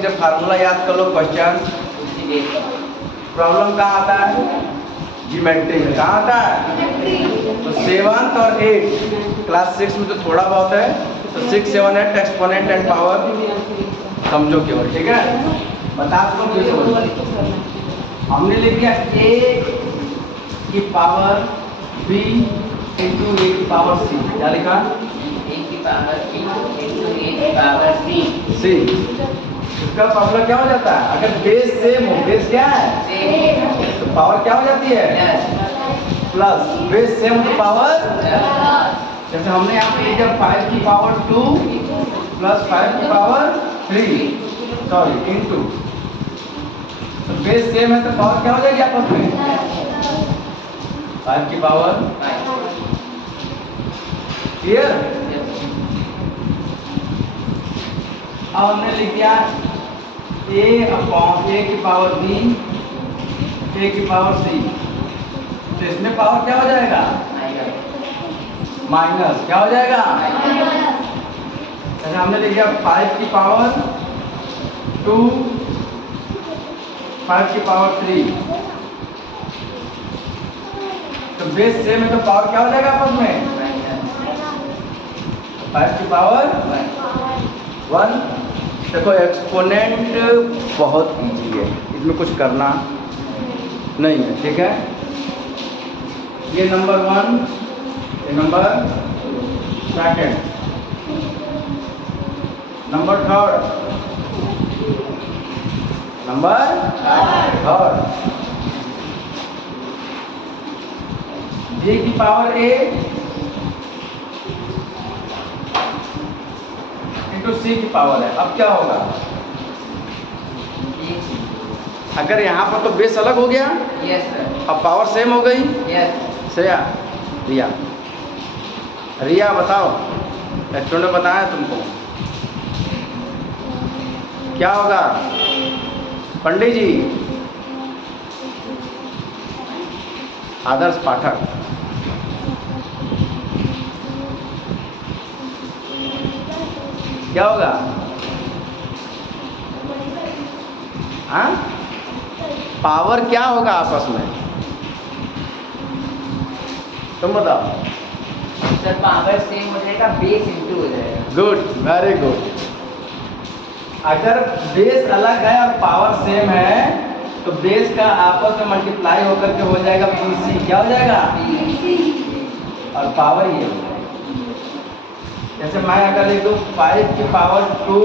इससे फार्मूला याद कर लो। क्वेश्चन प्रॉब्लम कहाँ आता है? ज्योमेट्री में। कहाँ आता है? तो 7th और 8 क्लास 6 में तो थोड़ा बहुत है, तो 6, 7, 8 एक्सपोनेंट एंड पावर समझो केवल, ठीक है। बता दो फिर से बोलो। हमने लिख दिया a की पावर b इंटू a की पावर c। क्या लिखा? a की पावर b इंटू a की पावर c। इसका फॉर्मूला क्या हो जाता है? अगर बेस सेम हो, बेस क्या है तो पावर क्या हो जाती है? प्लस। बेस सेम तो पावर, जैसे हमने यहाँ पे लिखा 5 की पावर 2 प्लस 5 की पावर 3, सॉरी इंटू। तो बेस सेम है तो पावर क्या हो जाएगी आपस में? 5 की पावर। क्लियर? अब हमने लिख दिया a की पावर b a की पावर c। तो इसमें पावर क्या हो जाएगा? माइनस। क्या हो जाएगा? जैसे हमने लिख दिया 5 की पावर 2 5 की पावर 3। तो बेस सेम है तो पावर क्या हो जाएगा आपस में? 5 की पावर 1। देखो एक्सपोनेंट बहुत इजी है, इसमें कुछ करना नहीं है, ठीक है। ये नंबर 1, ये नंबर 2, नंबर 3, नंबर 3 a की पावर a इंटू c की पावर है। अब क्या होगा? अगर यहाँ पर तो बेस अलग हो गया, यस सर। अब पावर सेम हो गई। यस। श्रेया, रिया बताओ, स्टूडेंट ने बताया तुमको क्या होगा? पंडित जी, आदर्श पाठक, क्या होगा? हाँ, पावर क्या होगा आपस में? तुम बताओ। सर पावर सेम हो जाएगा, बेस इंटू हो जाएगा। Good, very good. अगर बेस अलग है और पावर सेम है तो बेस का आपस में मल्टीप्लाई होकर के हो जाएगा BC। क्या हो जाएगा? और पावर ये हो जाएगा। जैसे मैं अगर लिख दूँ 5 की पावर 2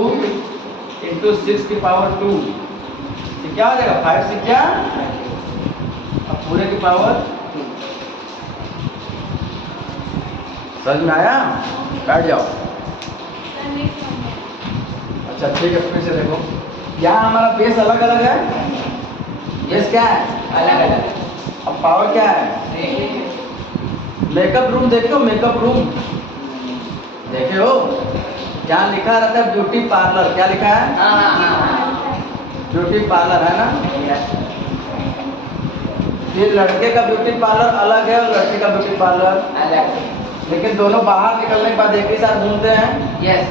इंटू 6 की पावर 2, तो क्या हो जाएगा? 5 से क्या? अब पूरे की पावर। समझ में आया? बैठ जाओ। अच्छा ठीक है, फिर से देखो, यहाँ हमारा बेस अलग अलग है। बेस क्या है? अलग अलग। अब पावर क्या है? मेकअप रूम देखे हो? मेकअप रूम देखे हो? यहाँ लिखा रहता है ब्यूटी पार्लर। क्या लिखा है? हाँ। ब्यूटी पार्लर है ना। ये लड़के का ब्यूटी पार्लर अलग है और लड़के का ब्यूटी पार्लर अलग। लेकिन दोनों बाहर निकलने के बाद एक ही साथ घूमते हैं। यस।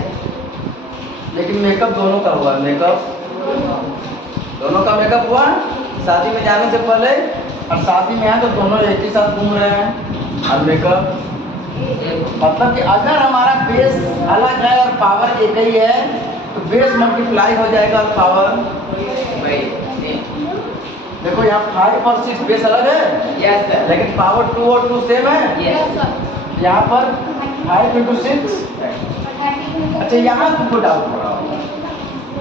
लेकिन मेकअप दोनों का हुआ। मेकअप दोनों का मेकअप हुआ शादी में जाने से पहले, और शादी में है तो दोनों एक ही साथ घूम रहे हैं। और मेकअप मतलब कि अगर हमारा बेस अलग है और पावर एक ही है तो बेस मल्टीप्लाई हो जाएगा और पावर। देखो यहाँ 5 और 6 बेस अलग है। Yes sir. लेकिन पावर 2 और 2 सेम है। Yes sir. यहाँ पर 5 इंटू 6। अच्छा यहाँ तुमको डाउट हो रहा होगा,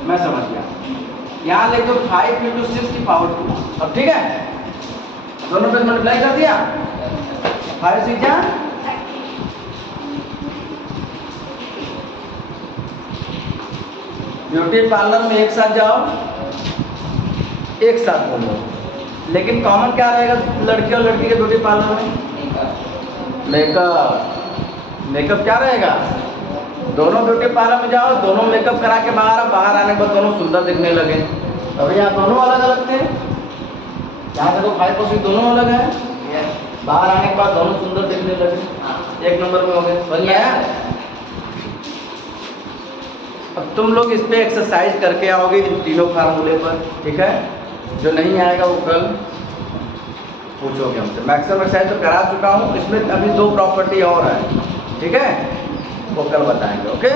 मैं समझ गया। यहाँ लिख दो 5 इंटू 6 की पावर 2। अब ठीक है, दोनों पे मल्टीप्लाई कर दिया। 5 से क्या? ब्यूटी पार्लर में एक साथ जाओ, एक साथ बोलो, लेकिन कॉमन क्या रहेगा लड़की और लड़की के ब्यूटी पार्लर में? मेकअप। मेकअप क्या रहेगा? दोनों ब्यूटी पार्लर में जाओ, दोनों मेकअप करा के बाहर आने के बाद दोनों सुंदर दिखने लगे। अभी यहाँ दोनों अलग अलग थे, यहाँ देखो 5% दोनों अलग है। बाहर आने के बाद दोनों सुंदर दिखने लगे, एक नंबर में हो गए। समझ में आया? अब तुम लोग इस पे एक्सरसाइज करके आओगे इन तीनों फार्मूले पर, ठीक है। जो नहीं आएगा वो कल पूछोगे हमसे। मैक्सिमम एक्सरसाइज तो करा चुका हूँ, इसमें अभी 2 प्रॉपर्टी और है, ठीक है, वो कल बताएंगे। ओके।